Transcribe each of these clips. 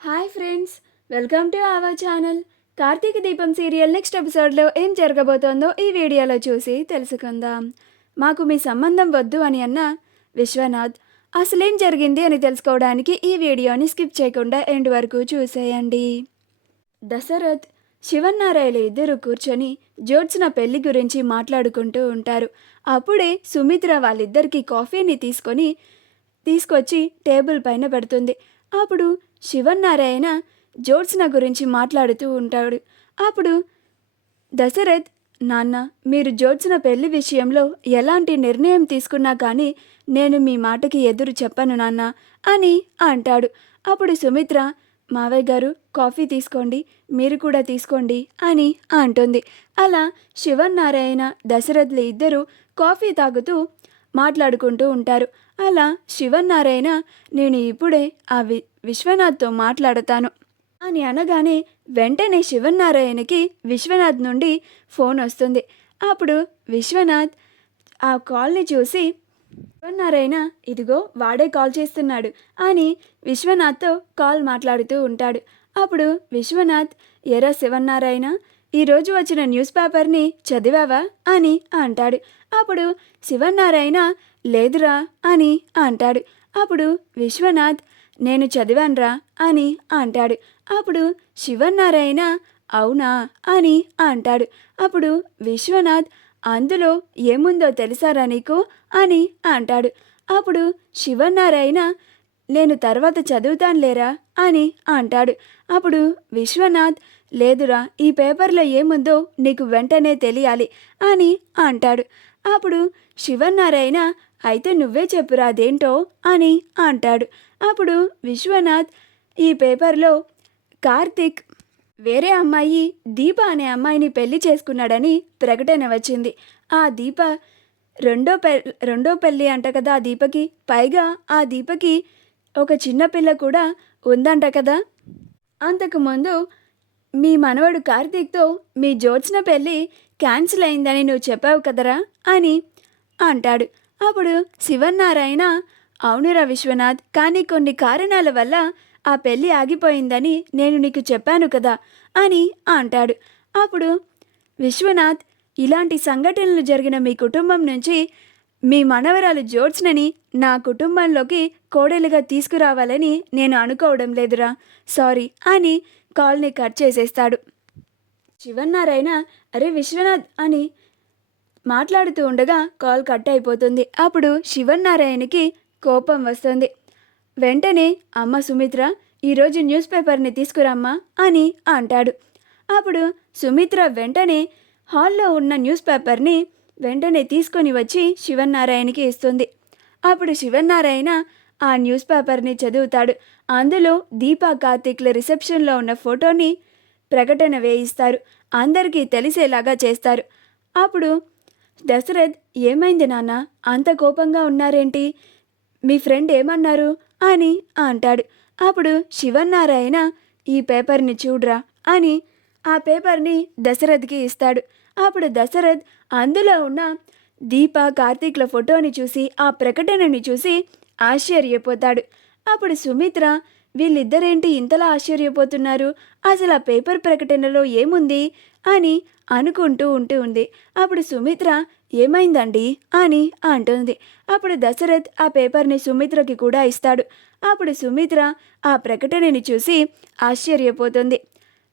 Hi friends, welcome to our channel. Karthika Deepam serial next ఎపిసోడ్లో ఏం జరగబోతోందో ఈ వీడియోలో చూసి తెలుసుకుందాం. మాకు మీ సంబంధం వద్దు అని అన్న విశ్వనాథ్ అసలేం జరిగింది అని తెలుసుకోవడానికి ఈ వీడియోని స్కిప్ చేయకుండా ఎండ్ వరకు చూసేయండి. దశరథ్, శివన్నారాయణ ఇద్దరు కూర్చొని జ్యోత్స్న పెళ్లి గురించి మాట్లాడుకుంటూ ఉంటారు. అప్పుడే సుమిత్ర వాళ్ళిద్దరికీ కాఫీని తీసుకొచ్చి టేబుల్ పైన పెడుతుంది. అప్పుడు శివన్నారాయణ జ్యోత్స్న గురించి మాట్లాడుతూ ఉంటాడు. అప్పుడు దశరథ్, నాన్న, మీరు జ్యోత్స్న పెళ్లి విషయంలో ఎలాంటి నిర్ణయం తీసుకున్నా కానీ నేను మీ మాటకి ఎదురు చెప్పను నాన్న అని అంటాడు. అప్పుడు సుమిత్ర, మావయ్య గారు కాఫీ తీసుకోండి, మీరు కూడా తీసుకోండి అని అంటుంది. అలా శివన్నారాయణ దశరథ్లు ఇద్దరు కాఫీ తాగుతూ మాట్లాడుకుంటూ ఉంటారు. అలా శివన్నారాయణ, నేను ఇప్పుడే ఆ విశ్వనాథ్తో మాట్లాడతాను అని అనగానే వెంటనే శివన్నారాయణకి విశ్వనాథ్ నుండి ఫోన్ వస్తుంది. అప్పుడు విశ్వనాథ్ ఆ కాల్ని చూసి, శివన్నారాయణ, ఇదిగో వాడే కాల్ చేస్తున్నాడు అని విశ్వనాథ్తో కాల్ మాట్లాడుతూ ఉంటాడు. అప్పుడు విశ్వనాథ్, ఎరా శివన్నారాయణ, ఈరోజు వచ్చిన న్యూస్ పేపర్ని చదివావా అని అంటాడు. అప్పుడు శివన్నారాయణ, లేదురా అని అంటాడు. అప్పుడు విశ్వనాథ్, నేను చదివాన్రా అని అంటాడు. అప్పుడు శివన్నారాయణ, అవునా అని అంటాడు. అప్పుడు విశ్వనాథ్, అందులో ఏముందో తెలుసారా నీకు అని అంటాడు. అప్పుడు శివన్నారాయణ, నేను తర్వాత చదువుతానులేరా అని అంటాడు. అప్పుడు విశ్వనాథ్, లేదురా, ఈ పేపర్లో ఏముందో నీకు వెంటనే తెలియాలి అని అంటాడు. అప్పుడు శివన్నారాయణ, అయితే నువ్వే చెప్పురా అదేంటో అని అంటాడు. అప్పుడు విశ్వనాథ్, ఈ పేపర్లో కార్తీక్ వేరే అమ్మాయి దీప అనే అమ్మాయిని పెళ్లి చేసుకున్నాడని ప్రకటన వచ్చింది. ఆ దీప రెండో పెళ్ళి అంట కదా ఆ దీపకి. పైగా ఆ దీపకి ఒక చిన్నపిల్ల కూడా ఉందంట కదా. అంతకుముందు మీ మనవడు కార్తీక్తో మీ జ్యోత్స్న పెళ్ళి క్యాన్సిల్ అయిందని నువ్వు చెప్పావు కదరా అని అంటాడు. అప్పుడు శివన్నారాయణ, అవునురా విశ్వనాథ్, కానీ కొన్ని కారణాల వల్ల ఆ పెళ్ళి ఆగిపోయిందని నేను నీకు చెప్పాను కదా అని అంటాడు. అప్పుడు విశ్వనాథ్, ఇలాంటి సంఘటనలు జరిగిన మీ కుటుంబం నుంచి మీ మనవరాలు జ్యోత్స్నని నా కుటుంబంలోకి కోడలుగా తీసుకురావాలని నేను అనుకోవడం లేదురా, సారీ అని కాల్ని కట్ చేసేస్తాడు. శివన్నారాయణ, అరే విశ్వనాథ్ అని మాట్లాడుతూ ఉండగా కాల్ కట్ అయిపోతుంది. అప్పుడు శివన్నారాయణకి కోపం వస్తుంది. వెంటనే, అమ్మ సుమిత్ర, ఈరోజు న్యూస్ పేపర్ని తీసుకురమ్మా అని అంటాడు. అప్పుడు సుమిత్ర వెంటనే హాల్లో ఉన్న న్యూస్ పేపర్ని వెంటనే తీసుకొని వచ్చి శివన్నారాయణకి ఇస్తుంది. అప్పుడు శివన్నారాయణ ఆ న్యూస్ పేపర్ని చదువుతాడు. అందులో దీపా కార్తీక్ల రిసెప్షన్లో ఉన్న ఫోటోని ప్రకటన వేయిస్తారు. అందరికీ తెలిసేలాగా చేస్తారు. అప్పుడు దశరథ్, ఏమైంది నాన్న, అంత కోపంగా ఉన్నారేంటి, మీ ఫ్రెండ్ ఏమన్నారు అని అంటాడు. అప్పుడు శివన్నారాయణ, ఈ పేపర్ని చూడ్రా అని ఆ పేపర్ని దశరథ్కి ఇస్తాడు. అప్పుడు దశరథ్ అందులో ఉన్న దీప కార్తీక్ల ఫోటోని చూసి ఆ ప్రకటనని చూసి ఆశ్చర్యపోతాడు. అప్పుడు సుమిత్ర, వీళ్ళిద్దరేంటి ఇంతలా ఆశ్చర్యపోతున్నారు, అసలు ఆ పేపర్ ప్రకటనలో ఏముంది అని అనుకుంటూ ఉంది. అప్పుడు సుమిత్ర, ఏమైందండి అని అంటుంది. అప్పుడు దశరథ్ ఆ పేపర్ని సుమిత్రకి కూడా ఇస్తాడు. అప్పుడు సుమిత్ర ఆ ప్రకటనని చూసి ఆశ్చర్యపోతుంది.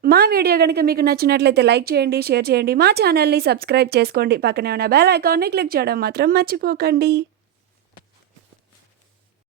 మా వీడియో కనుక మీకు నచ్చినట్లయితే లైక్ చేయండి, షేర్ చేయండి, మా ఛానల్ని సబ్స్క్రైబ్ చేసుకోండి, పక్కనే ఉన్న బెల్ ఐకాన్ని క్లిక్ చేయడం మాత్రం మర్చిపోకండి.